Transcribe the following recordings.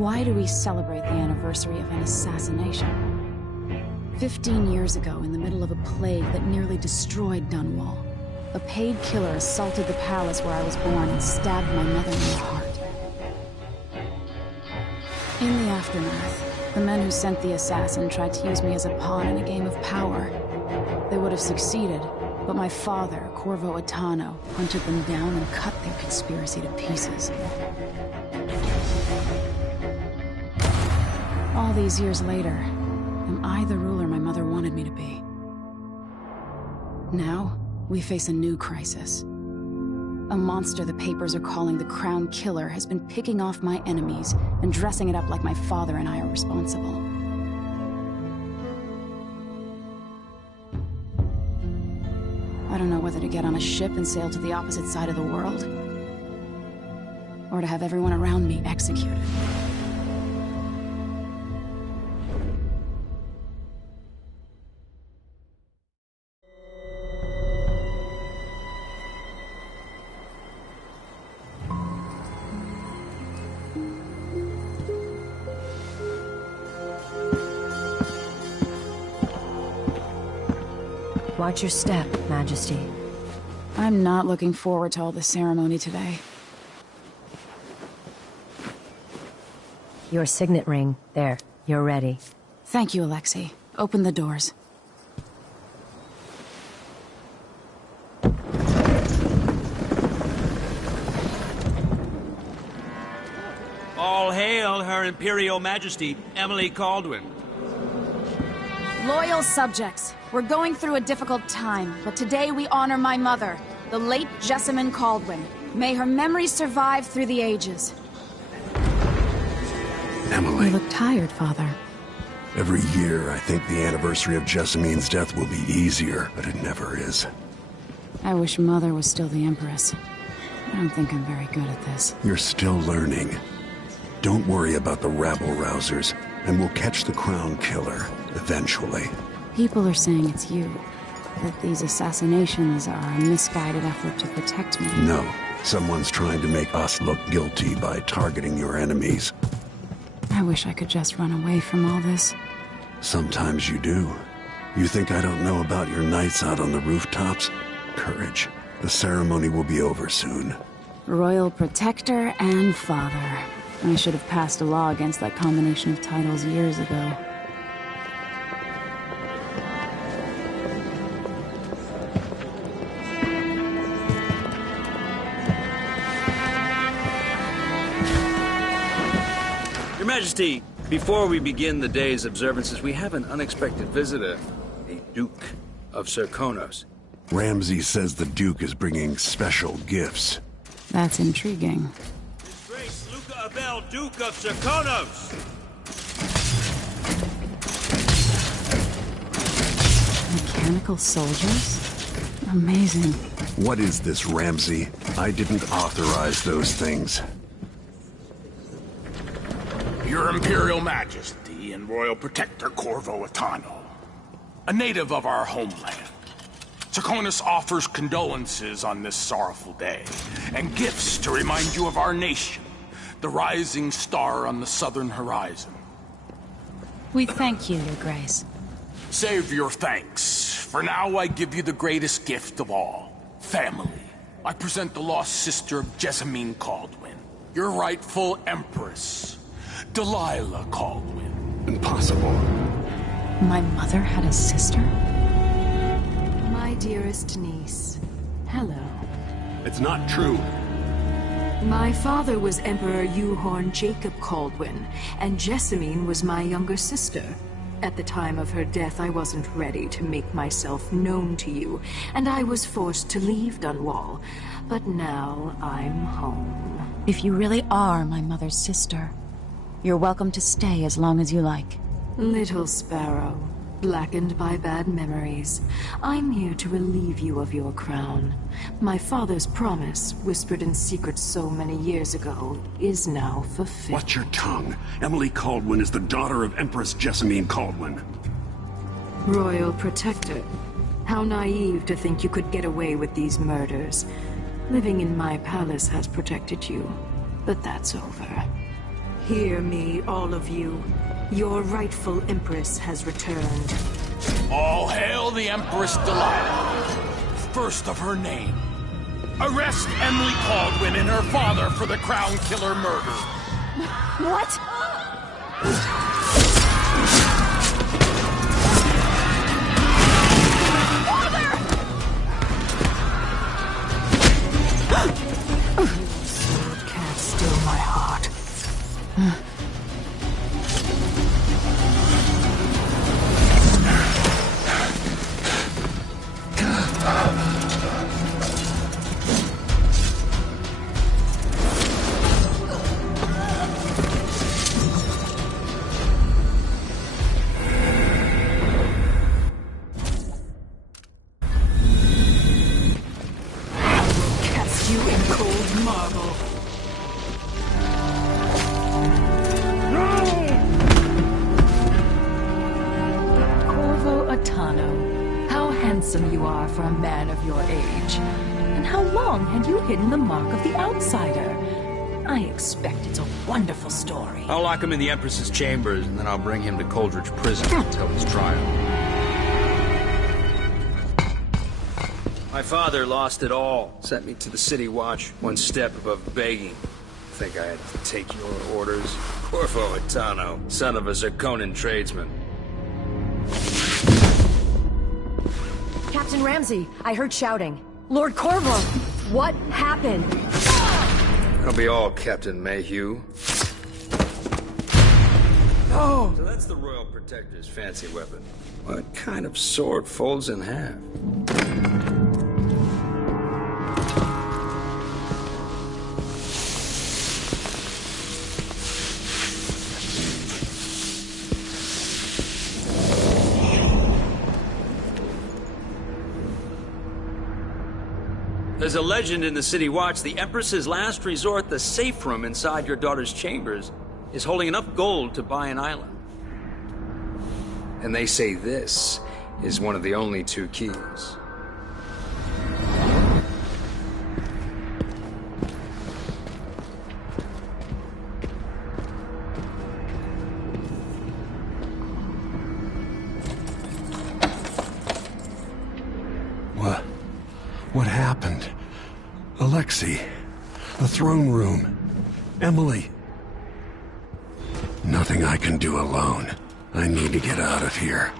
Why do we celebrate the anniversary of an assassination? 15 years ago, in the middle of a plague that nearly destroyed Dunwall, a paid killer assaulted the palace where I was born and stabbed my mother in the heart. In the aftermath, the men who sent the assassin tried to use me as a pawn in a game of power. They would have succeeded, but my father, Corvo, hunted them down and cut their conspiracy to pieces. All these years later, am I the ruler my mother wanted me to be? Now, we face a new crisis. A monster the papers are calling the Crown Killer has been picking off my enemies and dressing it up like my father and I are responsible. I don't know whether to get on a ship and sail to the opposite side of the world, or to have everyone around me executed. Watch your step, Majesty. I'm not looking forward to all the ceremony today. Your signet ring. There. You're ready. Thank you, Alexei. Open the doors. All hail Her Imperial Majesty, Emily Caldwin. Loyal subjects, we're going through a difficult time, but today we honor my mother, the late Jessamine Caldwin. May her memory survive through the ages. Emily. You look tired, Father. Every year, I think the anniversary of Jessamine's death will be easier, but it never is. I wish Mother was still the Empress. I don't think I'm very good at this. You're still learning. Don't worry about the rabble-rousers, and we'll catch the Crown Killer, eventually. People are saying it's you. That these assassinations are a misguided effort to protect me. No. Someone's trying to make us look guilty by targeting your enemies. I wish I could just run away from all this. Sometimes you do. You think I don't know about your nights out on the rooftops? Courage. The ceremony will be over soon. Royal Protector and Father. I should have passed a law against that combination of titles years ago. Your Majesty, before we begin the day's observances, we have an unexpected visitor, the Duke of Serkonos. Ramsay says the Duke is bringing special gifts. That's intriguing. His Grace Luca Abel, Duke of Serkonos! Mechanical soldiers? Amazing. What is this, Ramsay? I didn't authorize those things. Your Imperial Majesty and Royal Protector Corvo, a native of our homeland. Serkonos offers condolences on this sorrowful day, and gifts to remind you of our nation, the rising star on the southern horizon. We thank you, Your Grace. Save your thanks. For now, I give you the greatest gift of all, family. I present the lost sister of Jessamine Caldwin, your rightful Empress, Delilah Caldwin. Impossible. My mother had a sister? My dearest niece, hello. It's not true. My father was Emperor Euhorn Jacob Caldwin, and Jessamine was my younger sister. At the time of her death, I wasn't ready to make myself known to you, and I was forced to leave Dunwall. But now I'm home. If you really are my mother's sister, you're welcome to stay as long as you like. Little sparrow, blackened by bad memories, I'm here to relieve you of your crown. My father's promise, whispered in secret so many years ago, is now fulfilled. Watch your tongue. Emily Caldwin is the daughter of Empress Jessamine Caldwin. Royal Protector, how naive to think you could get away with these murders. Living in my palace has protected you, but that's over. Hear me, all of you. Your rightful Empress has returned. All hail the Empress Delilah, first of her name. Arrest Emily Caldwin and her father for the Crown Killer murder. What? Can't still my heart. Cast you in cold marble. Corvo Atano, how handsome you are for a man of your age. And how long had you hidden the mark of the outsider? I expect it's a wonderful story. I'll lock him in the Empress's chambers, and then I'll bring him to Coldridge Prison until his trial. My father lost it all. Sent me to the City Watch, one step above begging. Think I had to take your orders? Corvo Atano, son of a Zirconan tradesman. Captain Ramsey, I heard shouting. Lord Corvo, what happened? That'll be all, Captain Mayhew. Oh! So that's the Royal Protector's fancy weapon. What kind of sword folds in half? There's a legend in the City Watch. The Empress's last resort, the safe room inside your daughter's chambers, is holding enough gold to buy an island. And they say this is one of the only two keys. What happened? Alexei, the throne room, Emily. Nothing I can do alone. I need to get out of here.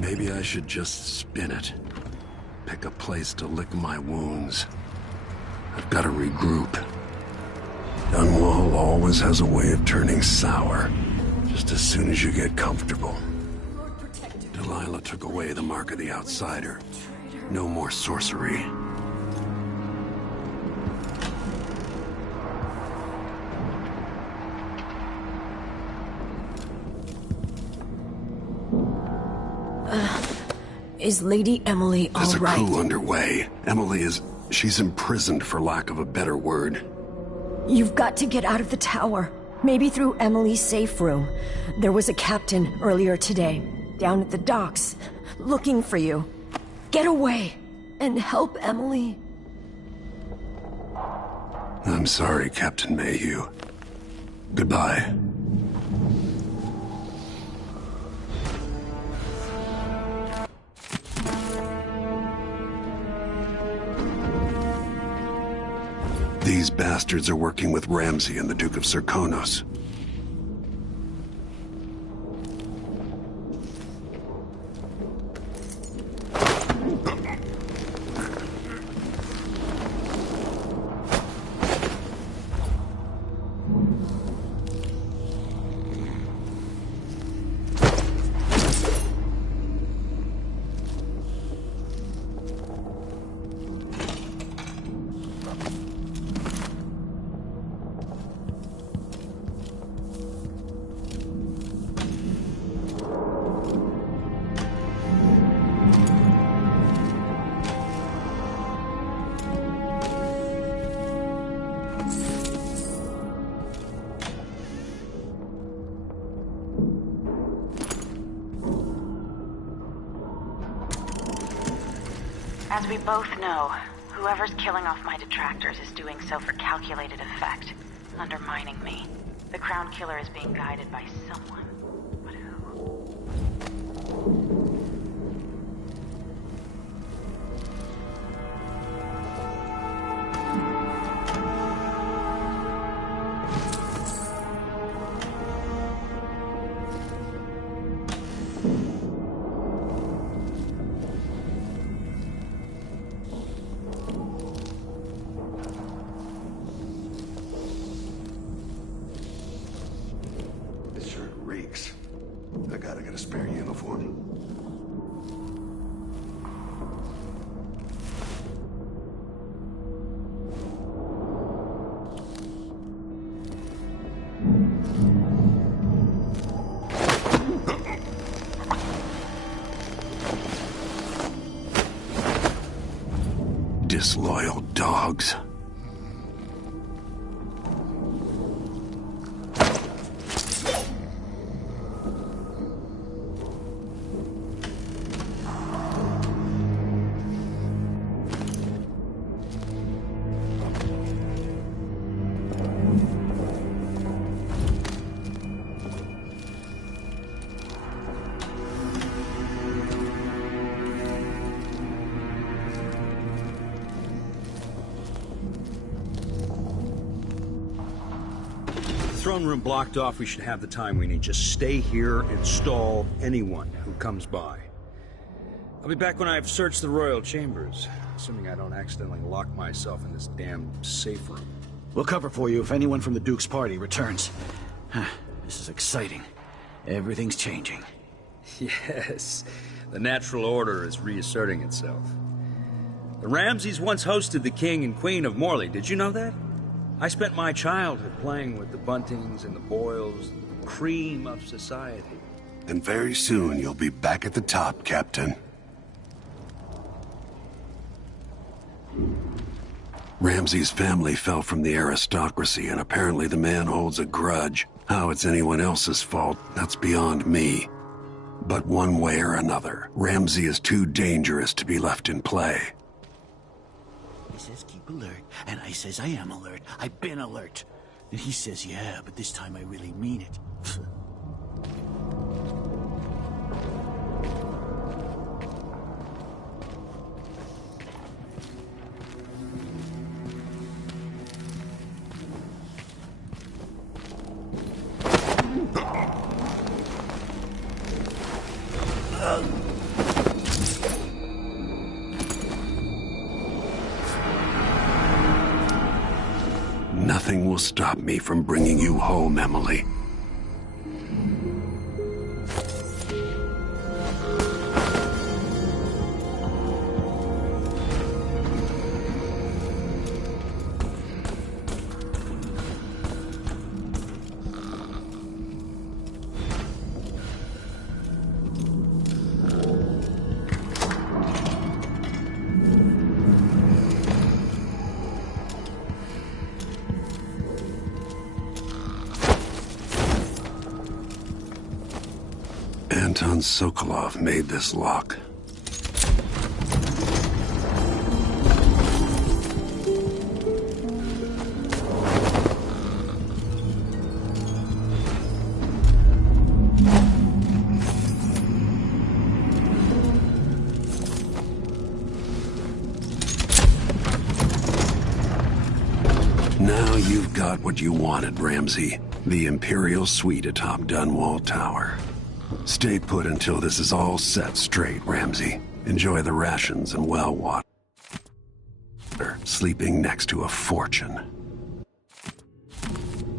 Maybe I should just spin it. Pick a place to lick my wounds. I've got to regroup. Dunwall always has a way of turning sour, just as soon as you get comfortable. Delilah took away the mark of the outsider. No more sorcery. Is Lady Emily all There's a right? coup underway. She's imprisoned for lack of a better word. You've got to get out of the tower. Maybe through Emily's safe room. There was a captain earlier today, down at the docks, looking for you. Get away and help Emily. I'm sorry, Captain Mayhew. Goodbye. These bastards are working with Ramsey and the Duke of Zirconos. As we both know, whoever's killing off my detractors is doing so for calculated effect, undermining me. The Crown Killer is being guided by someone. But who? This shirt reeks. I gotta get a spare uniform. Disloyal dogs. Throne room blocked off. We should have the time we need. Just stay here and stall anyone who comes by. I'll be back when I've searched the royal chambers, assuming I don't accidentally lock myself in this damn safe room. We'll cover for you if anyone from the Duke's party returns. This is exciting. Everything's changing. Yes, the natural order is reasserting itself. The Ramseys once hosted the king and queen of Morley. Did you know that? I spent my childhood playing with the Buntings and the Boyles, the cream of society. And very soon you'll be back at the top, Captain. Ramsey's family fell from the aristocracy, and apparently the man holds a grudge. How it's anyone else's fault, that's beyond me. But one way or another, Ramsey is too dangerous to be left in play. He says keep alert, and I says I am alert. I've been alert. And he says yeah, but this time I really mean it. Nothing will stop me from bringing you home, Emily. Anton Sokolov made this lock. Now you've got what you wanted, Ramsey. The Imperial Suite atop Dunwall Tower. Stay put until this is all set straight, Ramsey. Enjoy the rations and well water. Sleeping next to a fortune.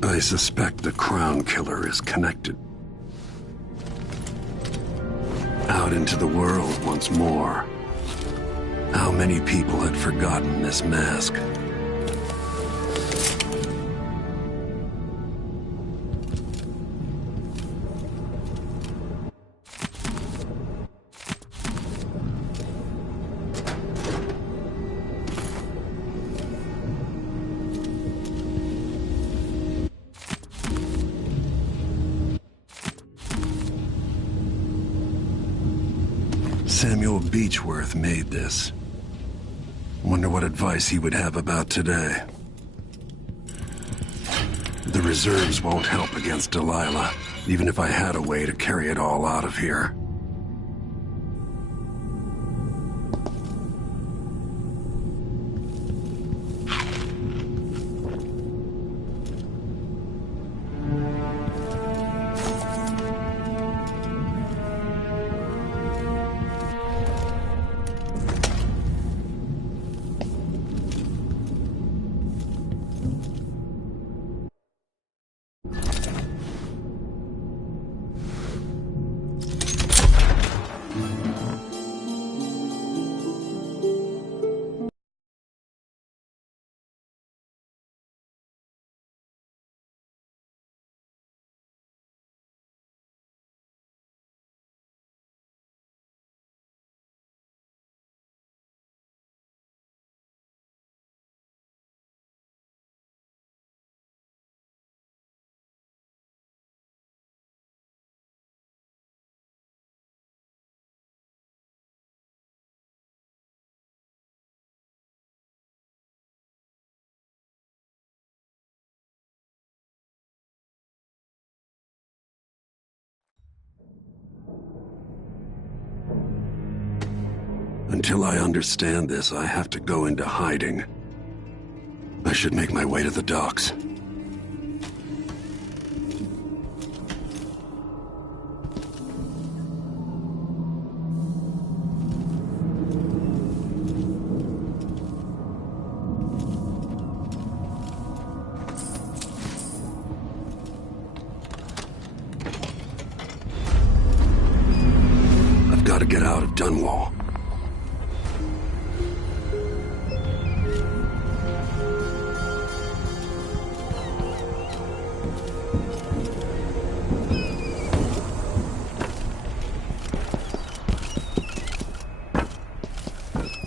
I suspect the Crown Killer is connected. Out into the world once more. How many people had forgotten this mask? Samuel Beechworth made this. Wonder what advice he would have about today. The reserves won't help against Delilah, even if I had a way to carry it all out of here. Until I understand this, I have to go into hiding. I should make my way to the docks. I've got to get out of Dunwall.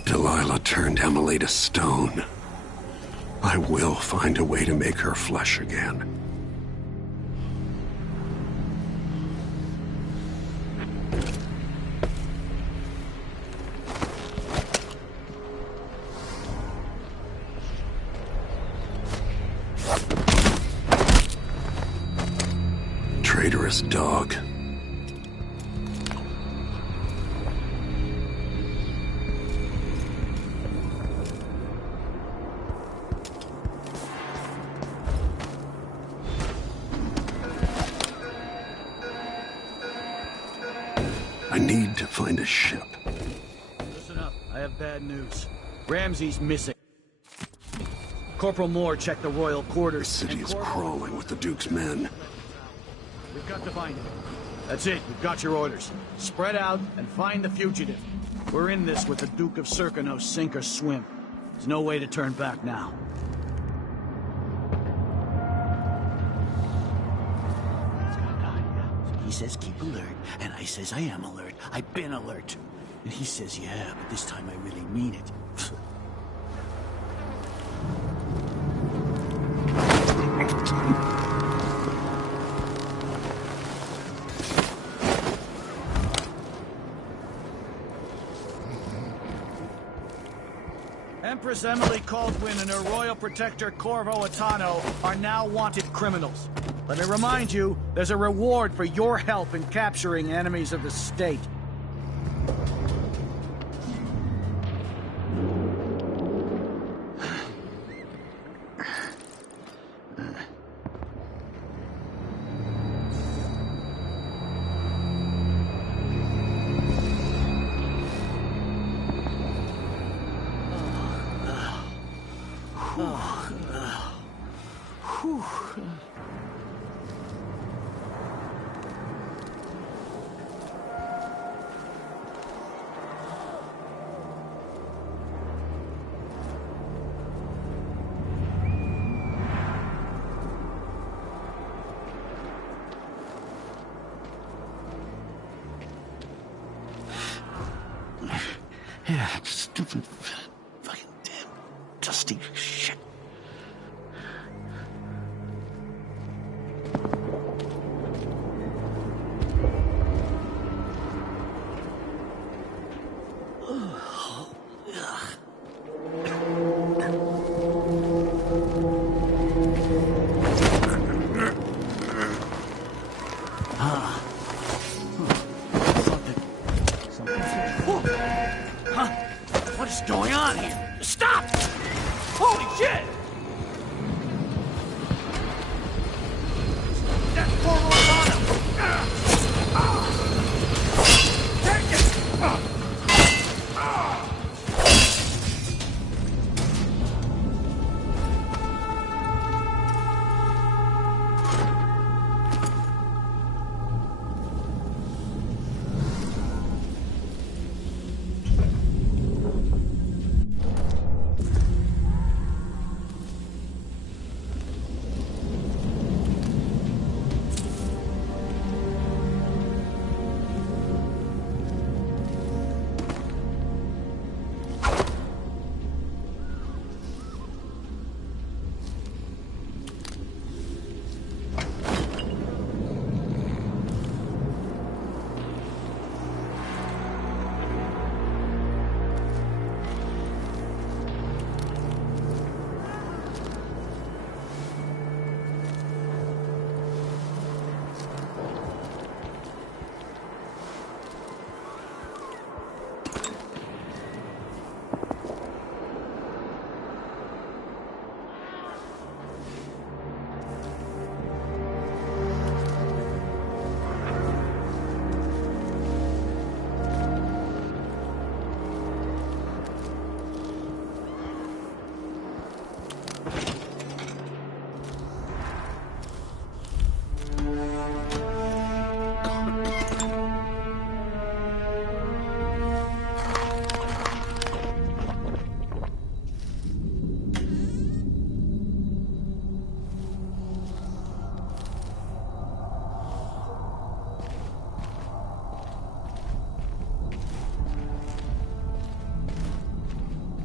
Delilah turned Emily to stone. I will find a way to make her flesh again. Traitorous dog. I need to find a ship. Listen up, I have bad news. Ramsey's missing. Corporal Moore checked the royal quarters. The city is crawling with the Duke's men. We've got to find him. That's it, we've got your orders. Spread out and find the fugitive. We're in this with the Duke of Serkino, sink or swim. There's no way to turn back now. He says keep alert, and I says I am alert. I've been alert. And he says yeah, but this time I really mean it. Empress Emily Caldwin and her royal protector Corvo Atano are now wanted criminals. Let me remind you, there's a reward for your help in capturing enemies of the state. Yeah, stupid, fucking damn, dusty shit.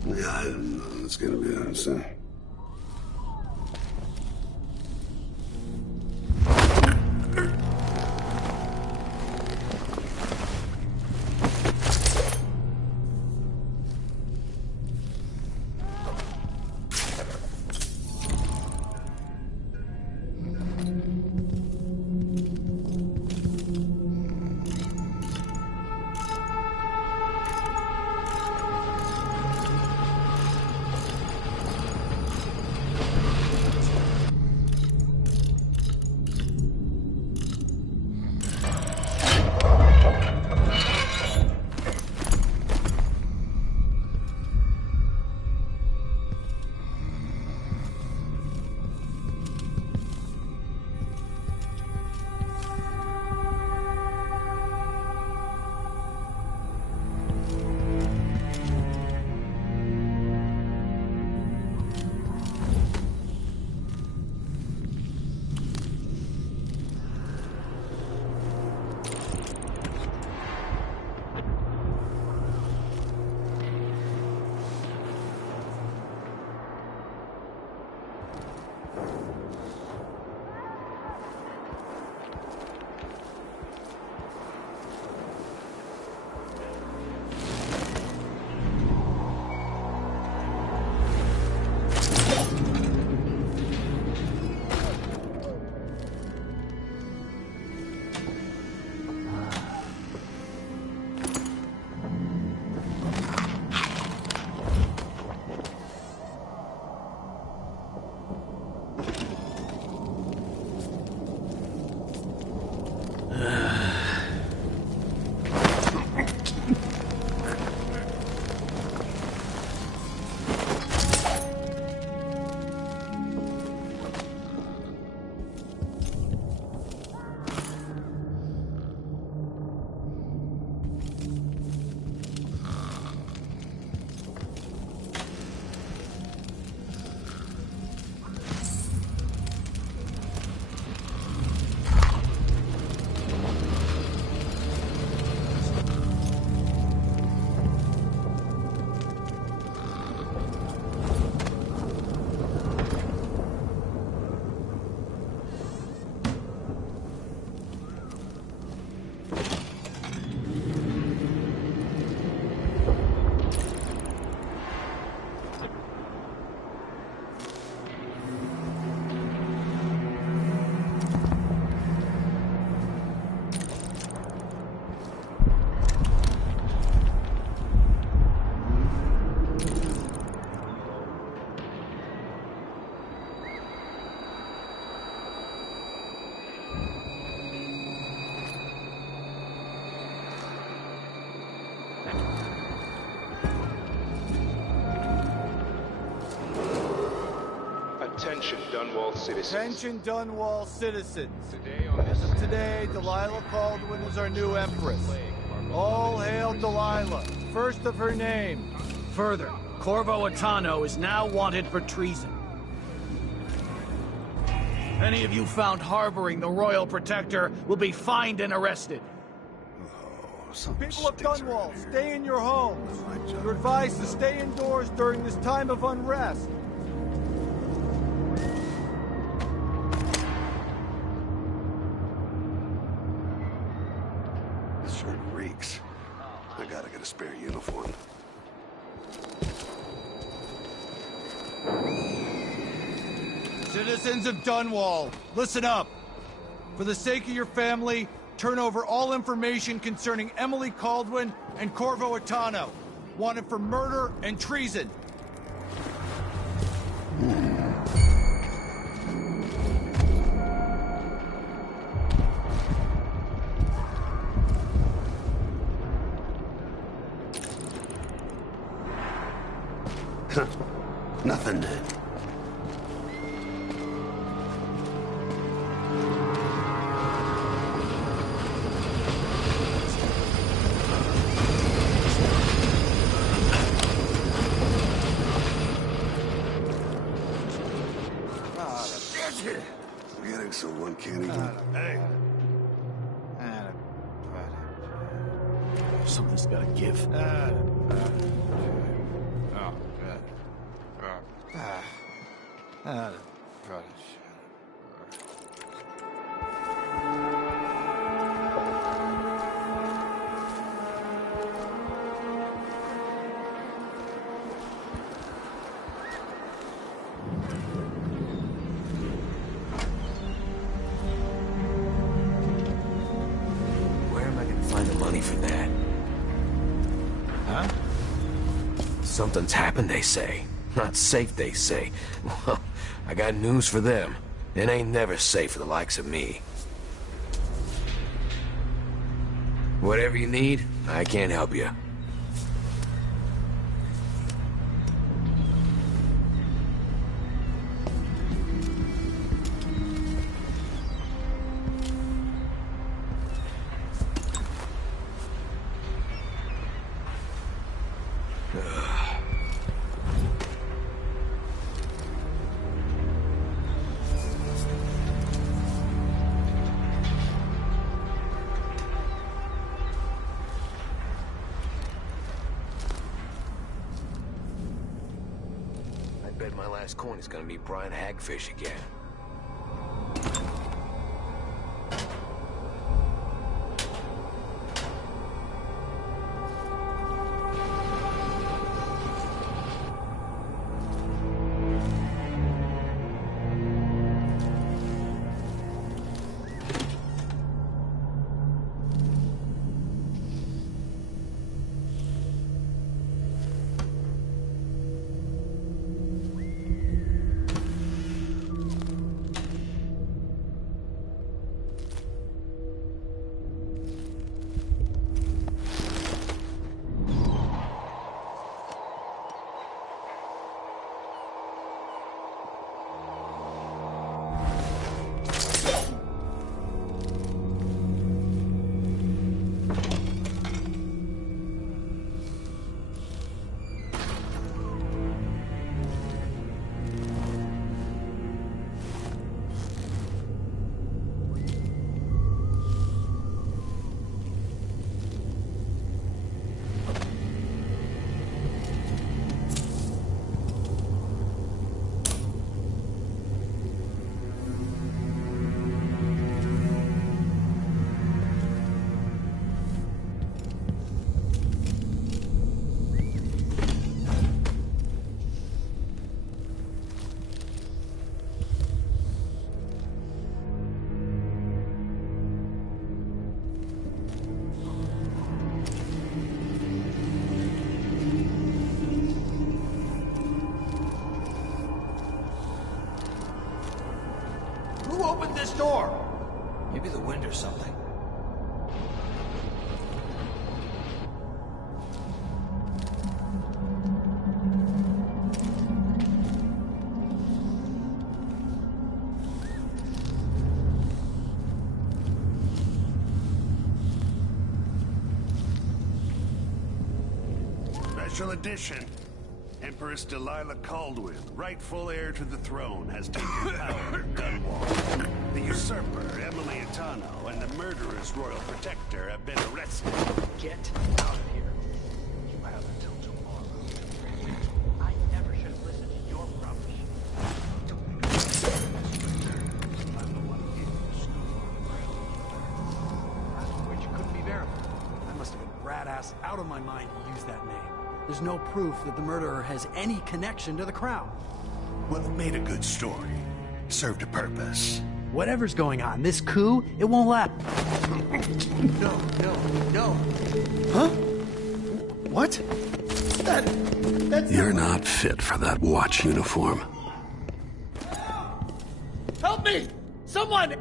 Yeah, I don't know. It's gonna be honest. Attention, Dunwall citizens. Attention, Dunwall citizens. Today on As of today, Delilah Caldwin is our new empress. All hail Delilah, first of her name. Further, Corvo Atano is now wanted for treason. Any of you found harboring the Royal Protector will be fined and arrested. People of Dunwall, stay in your homes. You're advised to stay indoors during this time of unrest. Sure reeks. I gotta get a spare uniform. Citizens of Dunwall, listen up. For the sake of your family, turn over all information concerning Emily Caldwin and Corvo Atano, wanted for murder and treason. Nothing. Forgetting someone can't even... Hey! Something's gotta give. Where am I gonna find the money for that? Huh? Something's happened, they say. Not safe, they say. Well, I got news for them. It ain't never safe for the likes of me. Whatever you need, I can't help you. I bet my last coin is gonna be Brian Hagfish again. Who opened this door? Maybe the wind or something. Special edition. Empress Delilah Caldwin, rightful heir to the throne, has taken power in Dunwall. The usurper, Emily Atano, and the murderous royal protector have been arrested. Get out of here. You have until tomorrow. I never should have listened to your rubbish. I'm the one who gave you the scoop on the ground. Which couldn't be verified. ass out of my mind he used that name. There's no proof that the murderer has any connection to the Crown. Well, it made a good story. Served a purpose. Whatever's going on, this coup, it won't last. No. Huh? What? That's You're not fit for that watch uniform. Help me! Someone!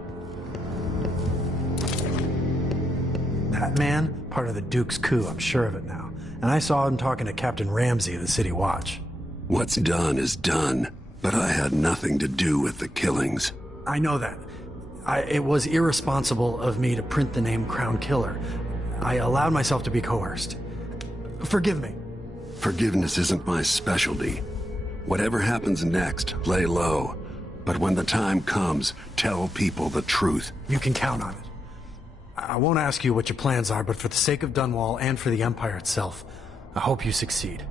That man, part of the Duke's coup, I'm sure of it now. And I saw him talking to Captain Ramsey of the City Watch. What's done is done, but I had nothing to do with the killings. I know that. It was irresponsible of me to print the name Crown Killer. I allowed myself to be coerced. Forgive me. Forgiveness isn't my specialty. Whatever happens next, lay low. But when the time comes, tell people the truth. You can count on it. I won't ask you what your plans are, but for the sake of Dunwall and for the Empire itself, I hope you succeed.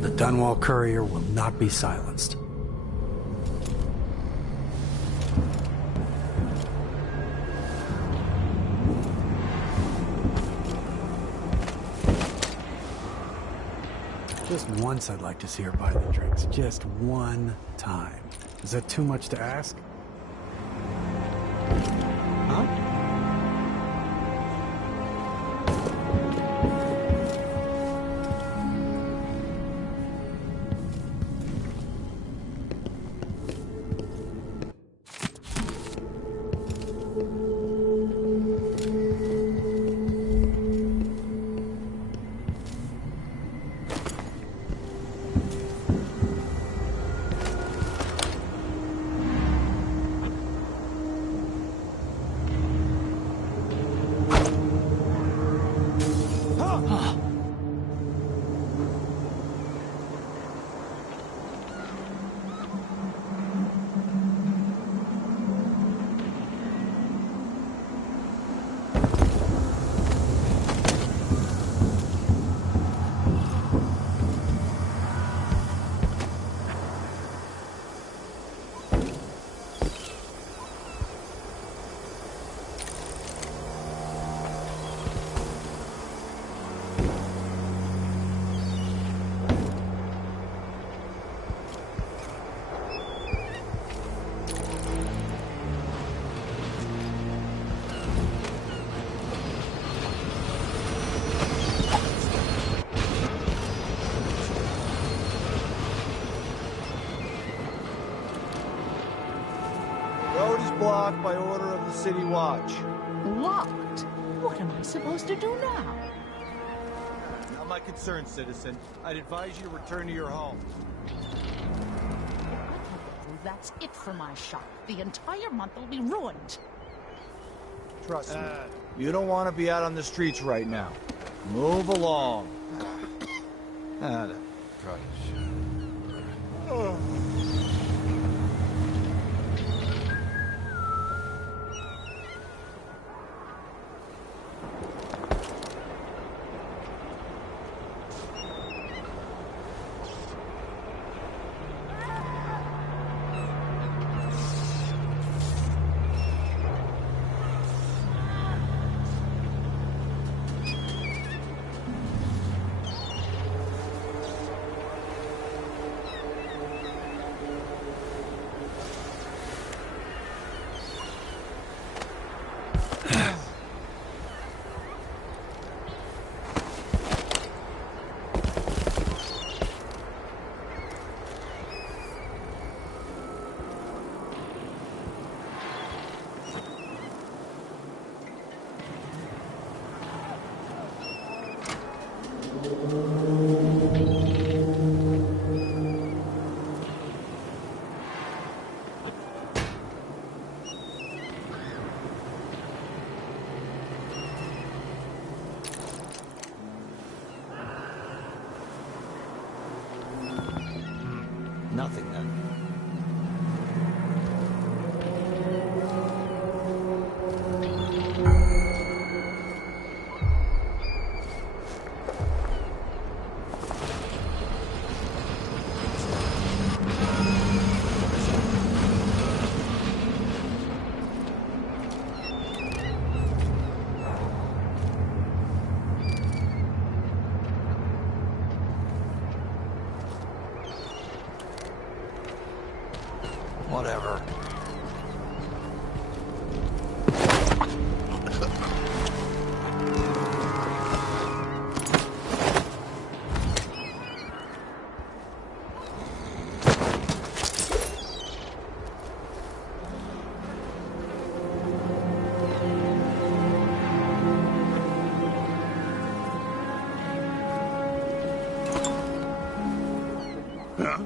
The Dunwall courier will not be silenced. Just once I'd like to see her buy the drinks. Just one time. Is that too much to ask? Huh? Road is blocked by order of the City Watch. Locked? What am I supposed to do now? Not my concern, citizen. I'd advise you to return to your home. That's it for my shop. The entire month will be ruined. Trust me, you don't want to be out on the streets right now. Move along. nothing then. Whatever. Huh?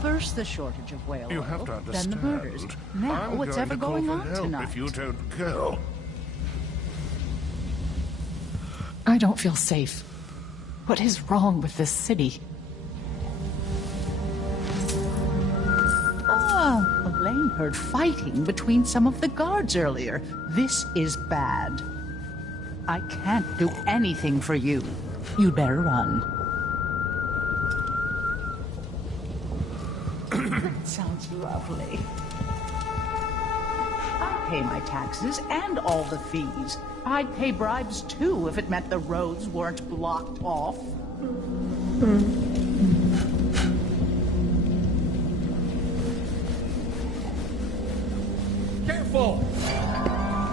First the shortage of whale You oil, have to then understand. the murders. Now I'm what's going ever to call going for on help tonight? if you don't go. I don't feel safe. What is wrong with this city? Ah, Elaine heard fighting between some of the guards earlier. This is bad. I can't do anything for you. You'd better run. That sounds lovely. I'd pay my taxes and all the fees. I'd pay bribes too if it meant the roads weren't blocked off. Careful!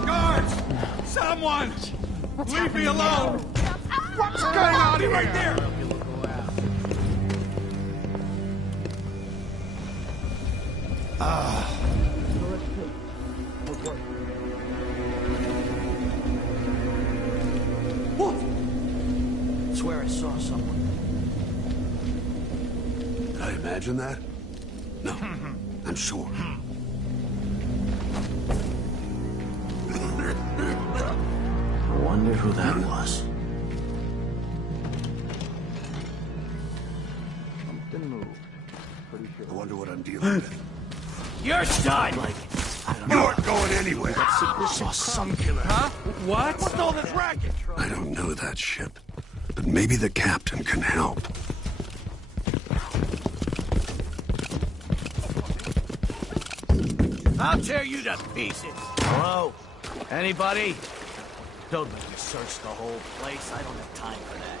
Guards! Someone! Leave me alone! What's going on here? Right there! I swear I saw someone. Did I imagine that? No, I'm sure. I wonder who that was. Something moved. Pretty sure. I wonder what I'm dealing with. You're done! Like, I don't You know. aren't going anywhere. Saw some killer. Huh? What? What's all this racket? I don't know that ship, but maybe the captain can help. I'll tear you to pieces. Hello? Anybody? Don't make me search the whole place. I don't have time for that.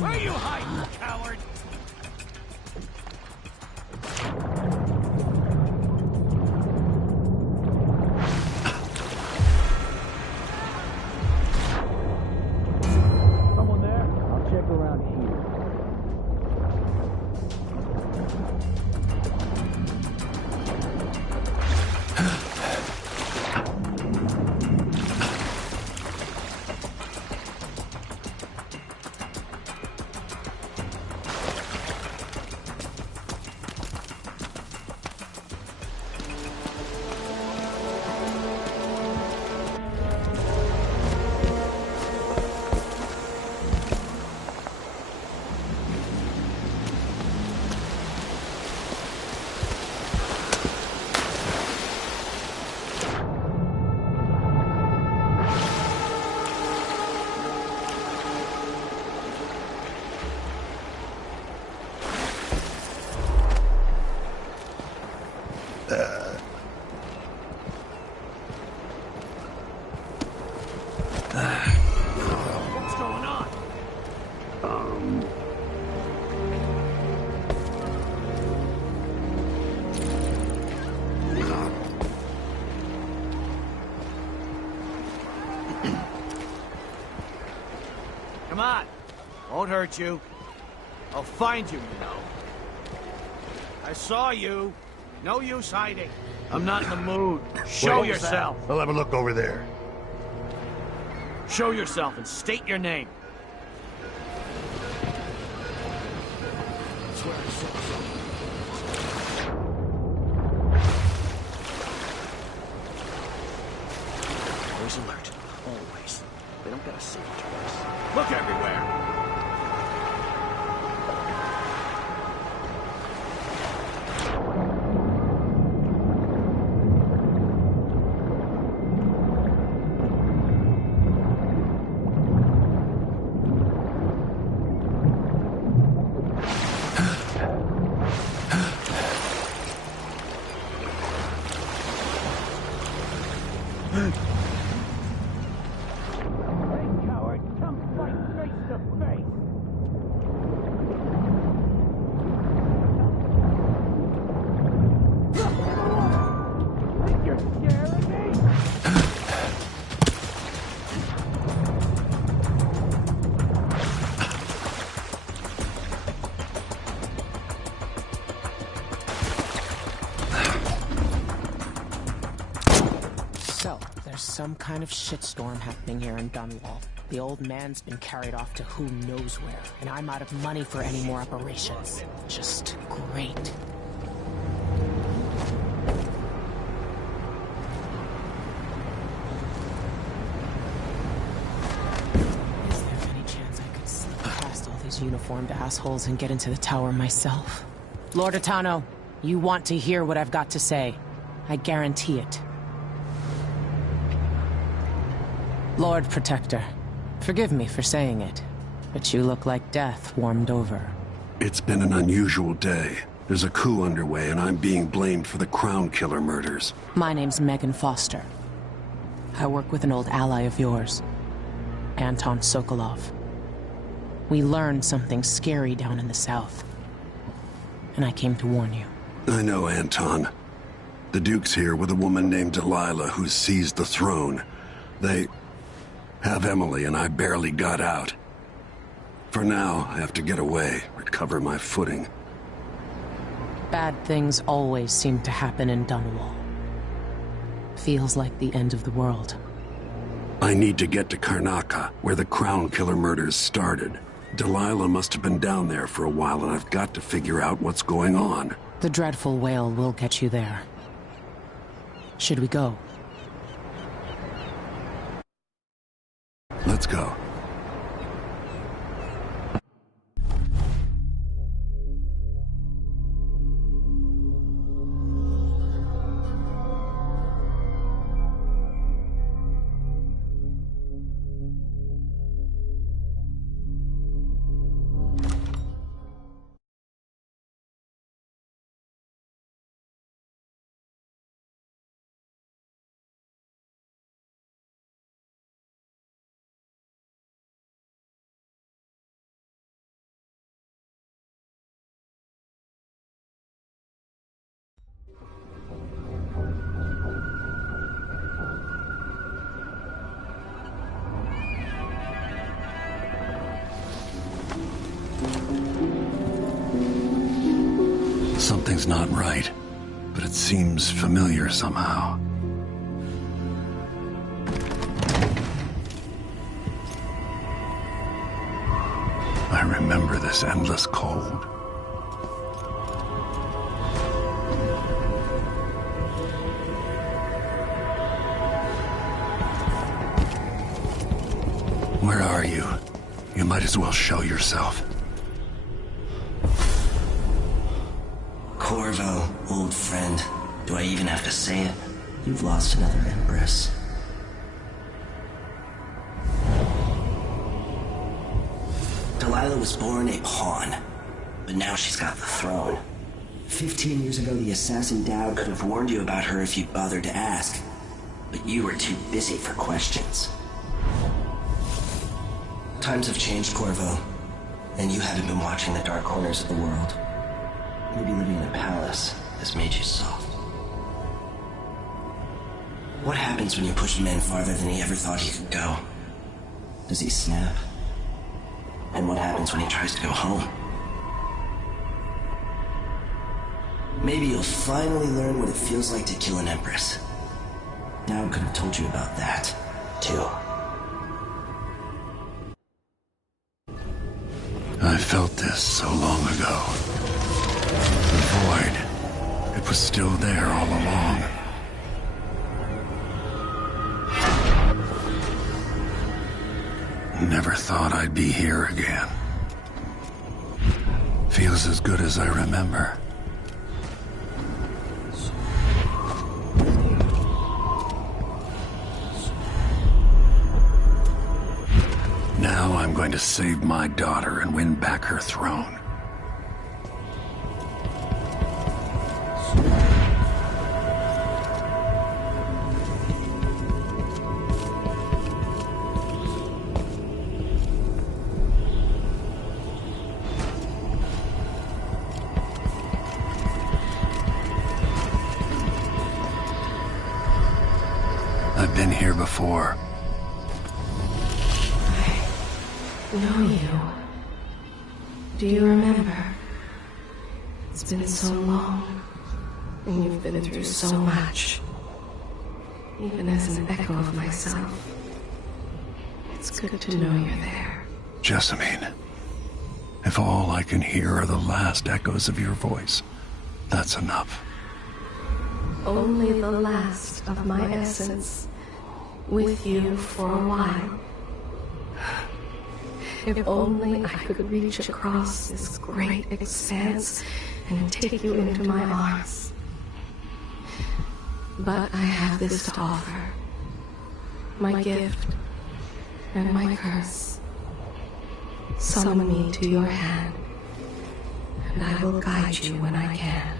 Where are you hiding, coward? Someone there? I'll check around here. What's going on? Come on. Won't hurt you. I'll find you, you know. I saw you. No use hiding. I'm not in the mood. Show yourself. I'll have a look over there. Show yourself and state your name. I swear I saw something. Always alert. Always. They don't get a secret to us. Look everywhere. Some kind of shitstorm happening here in Dunwall. The old man's been carried off to who knows where, and I'm out of money for any more operations. Just great. Is there any chance I could slip past all these uniformed assholes and get into the tower myself? Lord Atano, you want to hear what I've got to say. I guarantee it. Lord Protector, forgive me for saying it, but you look like death warmed over. It's been an unusual day. There's a coup underway, and I'm being blamed for the Crown Killer murders. My name's Megan Foster. I work with an old ally of yours, Anton Sokolov. We learned something scary down in the south, and I came to warn you. I know Anton. The Duke's here with a woman named Delilah who's seized the throne. They have Emily, and I barely got out. For now, I have to get away, recover my footing. Bad things always seem to happen in Dunwall. Feels like the end of the world. I need to get to Karnaca, where the Crown Killer murders started. Delilah must have been down there for a while, and I've got to figure out what's going on. The dreadful whale will get you there. Should we go? Let's go. Something's not right, but it seems familiar somehow. I remember this endless cold. Where are you? You might as well show yourself. Corvo, old friend. Do I even have to say it? You've lost another Empress. Delilah was born a pawn, but now she's got the throne. 15 years ago, the assassin Dowd could have warned you about her if you'd bothered to ask, but you were too busy for questions. Times have changed, Corvo, and you haven't been watching the dark corners of the world. Maybe living in a palace has made you soft. What happens when you push a man farther than he ever thought he could go? Does he snap? And what happens when he tries to go home? Maybe you'll finally learn what it feels like to kill an Empress. Dad could have told you about that, too. I felt this so long ago. The void. It was still there all along. Never thought I'd be here again. Feels as good as I remember. Now I'm going to save my daughter and win back her throne. I've been here before. Know you. Do you remember? It's been so long, and you've been through so much. Even as an echo of myself, it's good to know you're there. Jessamine, if all I can hear are the last echoes of your voice, that's enough. Only the last of my essence, with you for a while. If only I could reach across this great expanse and take you into my arms. But I have this to offer. My gift and my curse. Summon me to your hand, and I will guide you when I can.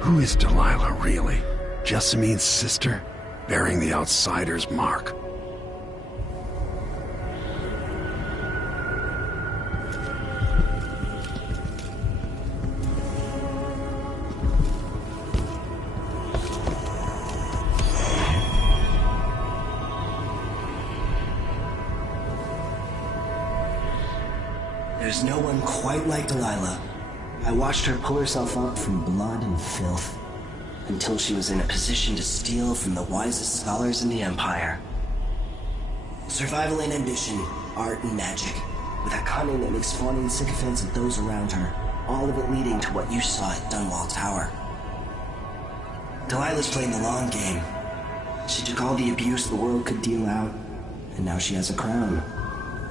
Who is Delilah, really? Jessamine's sister? Bearing the outsider's mark? There's no one quite like Delilah. I watched her pull herself up from blood and filth, until she was in a position to steal from the wisest scholars in the Empire. Survival and ambition, art and magic, with a cunning that makes fawning sycophants of those around her, all of it leading to what you saw at Dunwall Tower. Delilah's playing the long game. She took all the abuse the world could deal out, and now she has a crown.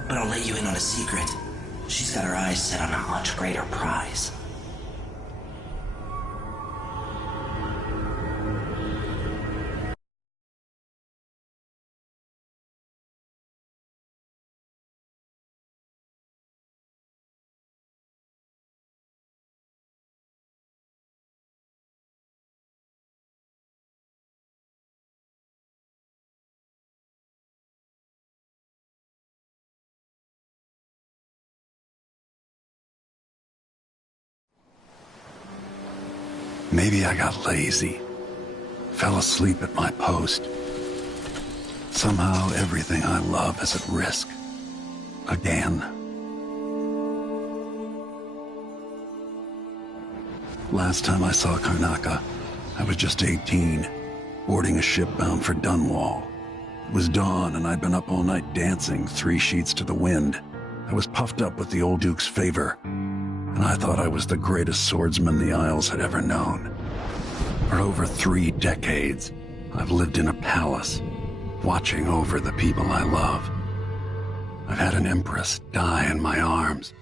But I'll let you in on a secret. She's got her eyes set on a much greater prize. Maybe I got lazy. Fell asleep at my post. Somehow everything I love is at risk. Again. Last time I saw Karnaca, I was just 18, boarding a ship bound for Dunwall. It was dawn and I'd been up all night dancing 3 sheets to the wind. I was puffed up with the old Duke's favor, and I thought I was the greatest swordsman the Isles had ever known. For over 3 decades, I've lived in a palace, watching over the people I love. I've had an empress die in my arms,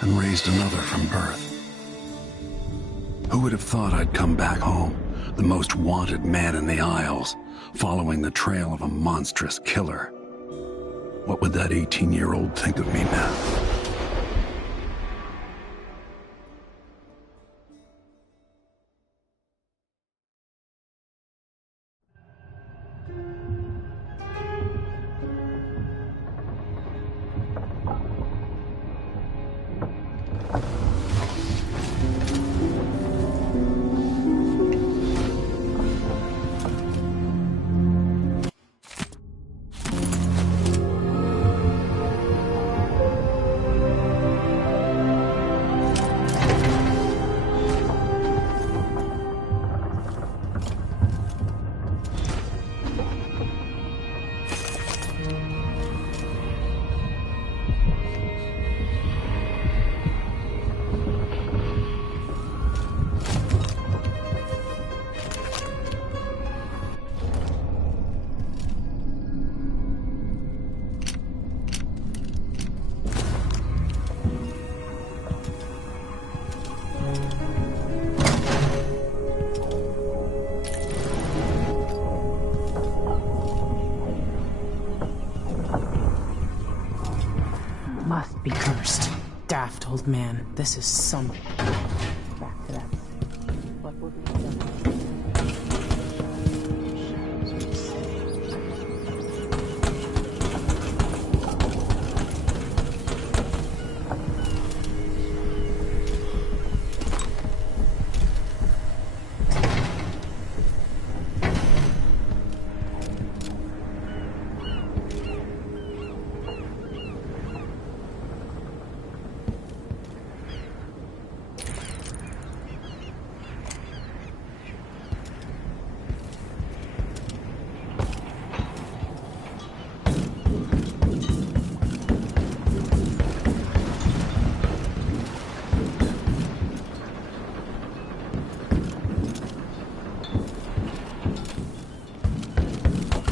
and raised another from birth. Who would have thought I'd come back home, the most wanted man in the Isles, following the trail of a monstrous killer? What would that 18-year-old think of me now? Must be cursed. Daft old man. This is some... Back to that. What would we have done?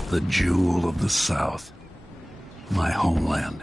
The jewel of the South. My homeland.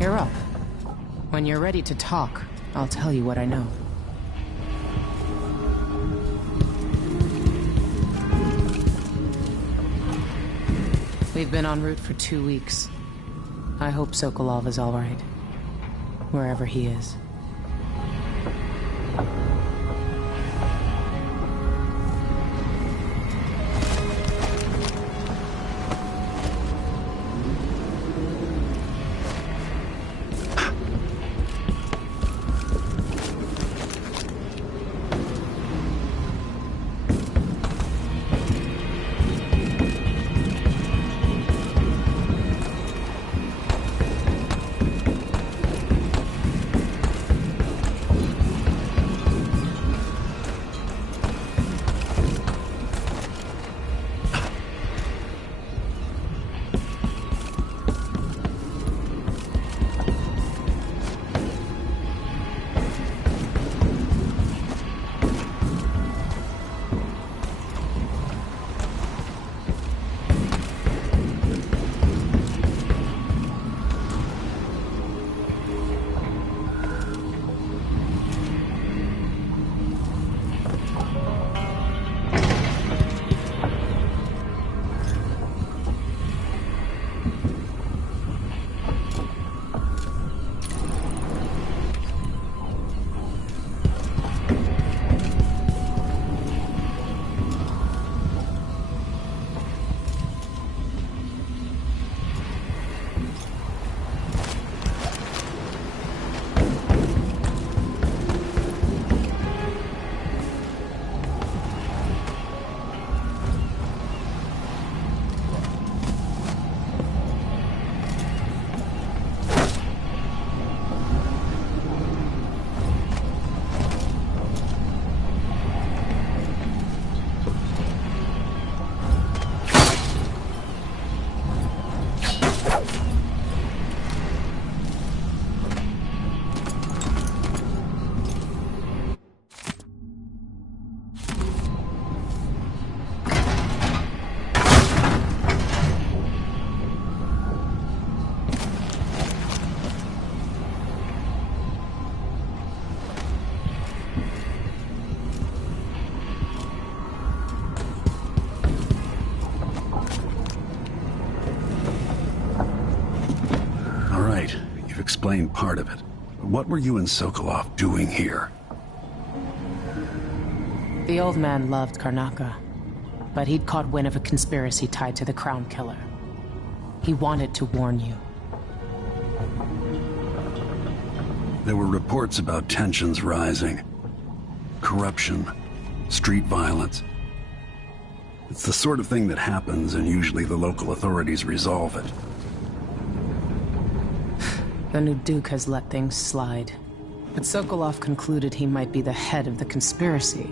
You're up. When you're ready to talk, I'll tell you what I know. We've been en route for 2 weeks. I hope Sokolov is all right, wherever he is. explained part of it. What were you and Sokolov doing here? The old man loved Karnaka, but he'd caught wind of a conspiracy tied to the Crown Killer. He wanted to warn you. There were reports about tensions rising. Corruption, street violence. It's the sort of thing that happens, and usually the local authorities resolve it. The new Duke has let things slide. But Sokolov concluded he might be the head of the conspiracy.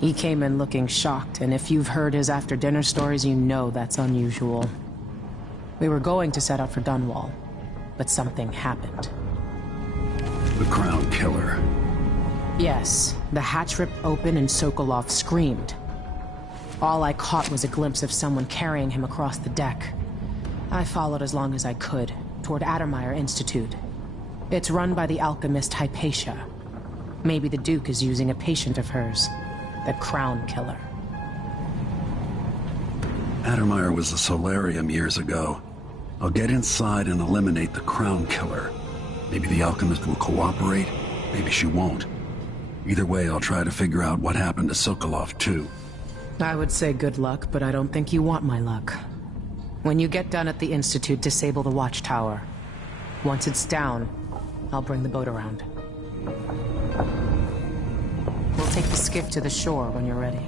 He came in looking shocked, and if you've heard his after-dinner stories, you know that's unusual. We were going to set out for Dunwall, but something happened. The Crown Killer. Yes, the hatch ripped open and Sokolov screamed. All I caught was a glimpse of someone carrying him across the deck. I followed as long as I could, toward Addermeyer Institute. It's run by the alchemist Hypatia. Maybe the Duke is using a patient of hers, the Crown Killer. Addermeyer was a solarium years ago. I'll get inside and eliminate the Crown Killer. Maybe the alchemist will cooperate, maybe she won't. Either way, I'll try to figure out what happened to Sokolov, too. I would say good luck, but I don't think you want my luck. When you get done at the Institute, disable the watchtower. Once it's down, I'll bring the boat around. We'll take the skiff to the shore when you're ready.